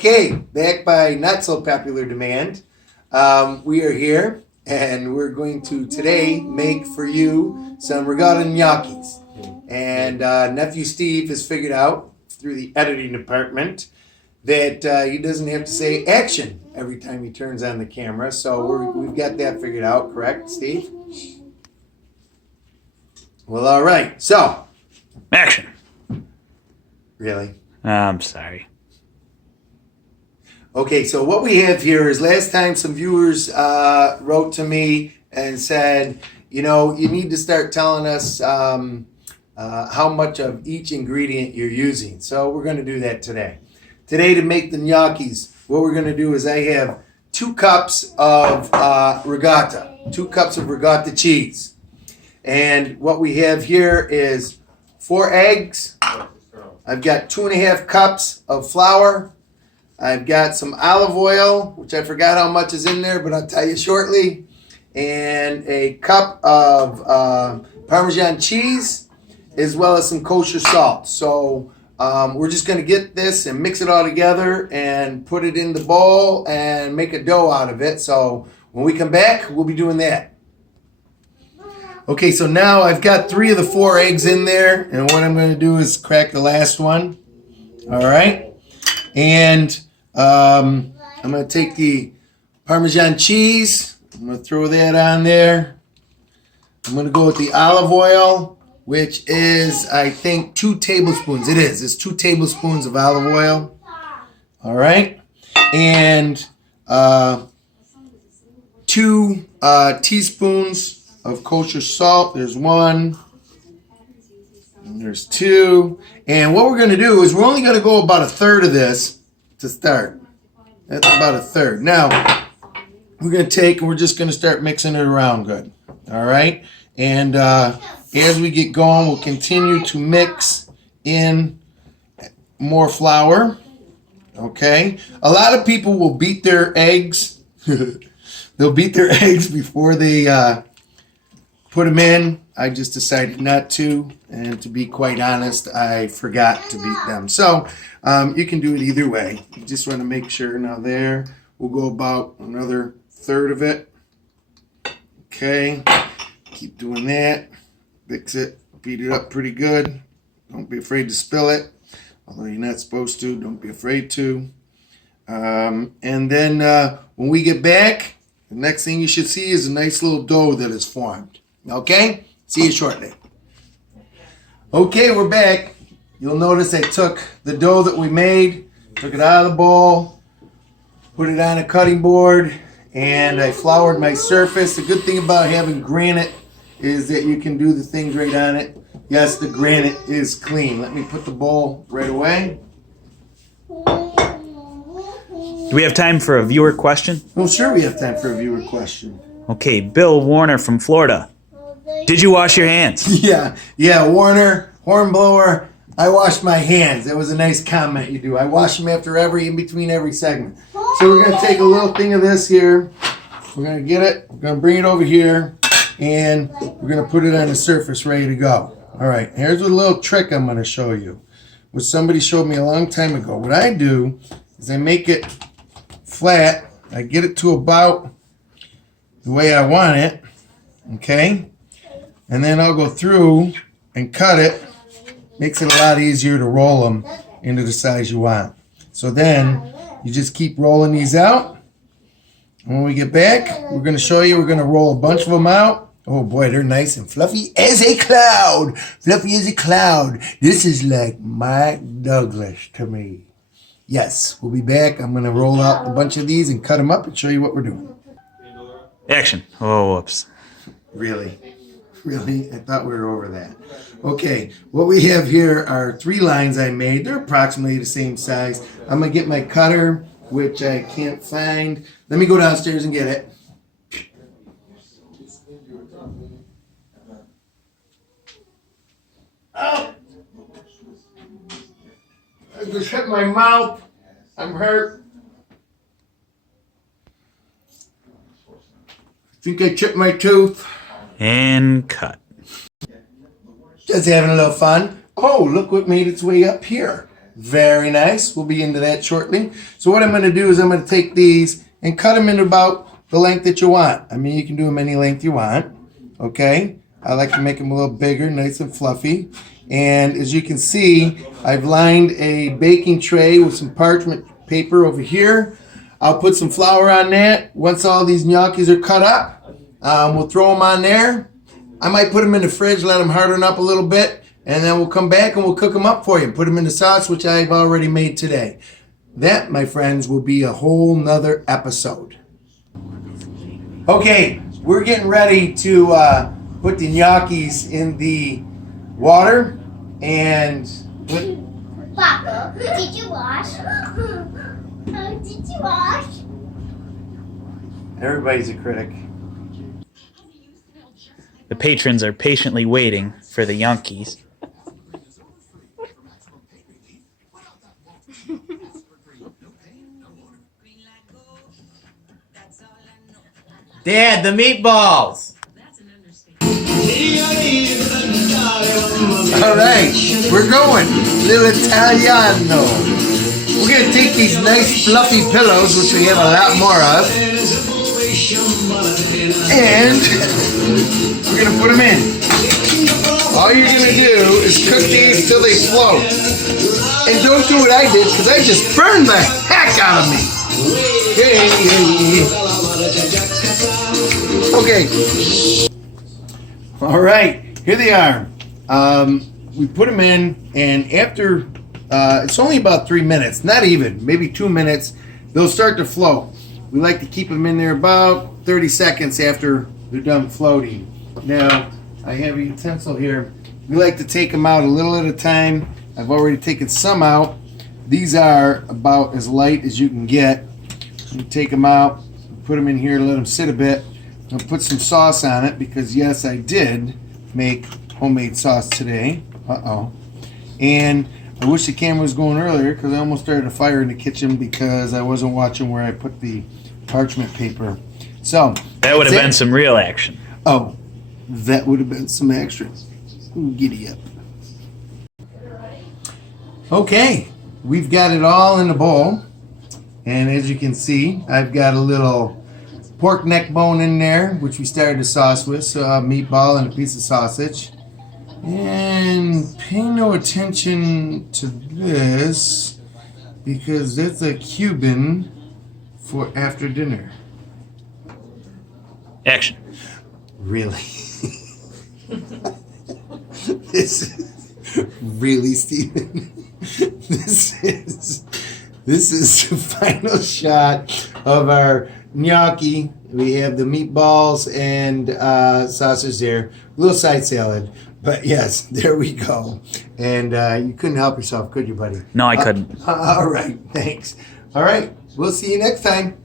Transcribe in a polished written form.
Okay, back by not so popular demand. We are here and we're going to today make for you some ricotta gnocchis. And nephew Steve has figured out through the editing department that he doesn't have to say action every time he turns on the camera. So we've got that figured out, correct, Steve? Well, all right. So, action. Really? I'm sorry. Okay, so what we have here is last time some viewers wrote to me and said, you know, you need to start telling us how much of each ingredient you're using. So we're going to do that today. Today, to make the gnocchis, what we're going to do is I have 2 cups of ricotta, 2 cups of ricotta cheese. And what we have here is 4 eggs. I've got 2.5 cups of flour. I've got some olive oil, which I forgot how much is in there, but I'll tell you shortly. And a cup of Parmesan cheese, as well as some kosher salt. So we're just going to get this and mix it all together and put it in the bowl and make a dough out of it. So when we come back, we'll be doing that. Okay, so now I've got 3 of the 4 eggs in there, and what I'm going to do is crack the last one. All right, and I'm going to take the Parmesan cheese. I'm going to throw that on there. I'm going to go with the olive oil, which is, I think, 2 tablespoons. It is. It's 2 tablespoons of olive oil. All right, and 2 teaspoons of kosher salt. There's 1, and there's 2. And what we're going to do is we're only going to go about 1/3 of this to start. That's about 1/3. Now, we're going to take and we're just going to start mixing it around good. All right? And as we get going, we'll continue to mix in more flour. Okay? A lot of people will beat their eggs. They'll beat their eggs before they put them in. I just decided not to, and to be quite honest, I forgot to beat them. So you can do it either way. You just want to make sure. Now there, we'll go about another 1/3 of it. Okay, keep doing that. Mix it, beat it up pretty good. Don't be afraid to spill it, although you're not supposed to. Don't be afraid to. And then when we get back, the next thing you should see is a nice little dough that is formed. Okay? See you shortly. Okay, we're back. You'll notice I took the dough that we made, took it out of the bowl, put it on a cutting board, and I floured my surface. The good thing about having granite is that you can do the things right on it. Yes, the granite is clean. Let me put the bowl right away. Do we have time for a viewer question? Well, sure we have time for a viewer question. Okay, Bill Warner from Florida. Did you wash your hands? Yeah, Warner, Hornblower, I washed my hands. That was a nice comment you do. I wash them after in between every segment. So we're going to take a little thing of this here. We're going to get it. We're going to bring it over here. And we're going to put it on the surface ready to go. All right, here's a little trick I'm going to show you, which somebody showed me a long time ago. What I do is I make it flat. I get it to about the way I want it. Okay? And then I'll go through and cut it. Makes it a lot easier to roll them into the size you want. So then you just keep rolling these out. And when we get back, we're going to show you, we're going to roll a bunch of them out. Oh boy, they're nice and fluffy as a cloud. Fluffy as a cloud. This is like Mike Douglas to me. Yes, we'll be back. I'm going to roll out a bunch of these and cut them up and show you what we're doing. Action. Oh, whoops. Really? I thought we were over that. Okay, what we have here are 3 lines I made. They're approximately the same size. I'm going to get my cutter, which I can't find. Let me go downstairs and get it. Oh! I just hit my mouth. I'm hurt. I think I chipped my tooth. And cut. Just having a little fun. Oh, look what made its way up here. Very nice. We'll be into that shortly. So what I'm going to do is I'm going to take these and cut them into about the length that you want. I mean, you can do them any length you want. Okay? I like to make them a little bigger, nice and fluffy. And as you can see, I've lined a baking tray with some parchment paper over here. I'll put some flour on that. Once all these gnocchis are cut up, we'll throw them on there. I might put them in the fridge, let them harden up a little bit, and then we'll come back and we'll cook them up for you. Put them in the sauce, which I've already made today. That, my friends, will be a whole nother episode. Okay, we're getting ready to put the gnocchis in the water and Papa, did you wash? Did you wash? everybody's a critic. The patrons are patiently waiting for the Yankees. Dad, the meatballs! All right, we're going. Little Italiano. We're going to take these nice fluffy pillows, which we have a lot more of, and we're going to put them in. All you're going to do is cook these till they float. And don't do what I did, because I just burned the heck out of me. Okay. All right, here they are. We put them in, and after, it's only about 3 minutes, not even, maybe 2 minutes, they'll start to float. We like to keep them in there about 30 seconds after they're done floating. Now, I have a utensil here. We like to take them out a little at a time. I've already taken some out. These are about as light as you can get. You take them out, put them in here, let them sit a bit. I'll put some sauce on it because, yes, I did make homemade sauce today. Uh-oh. And I wish the camera was going earlier because I almost started a fire in the kitchen because I wasn't watching where I put the parchment paper. So That would have been some real action. Oh, that would have been some extra. Giddy up. Okay, we've got it all in a bowl. And as you can see, I've got a little pork neck bone in there, which we started the sauce with, so a meatball and a piece of sausage. And pay no attention to this because that's a Cuban for after dinner. Action. Really? This is really, Steven. This is the final shot of our gnocchi. We have the meatballs and sausage there. A little side salad. But yes, there we go. And you couldn't help yourself, could you, buddy? No, I couldn't. All right, thanks. All right, we'll see you next time.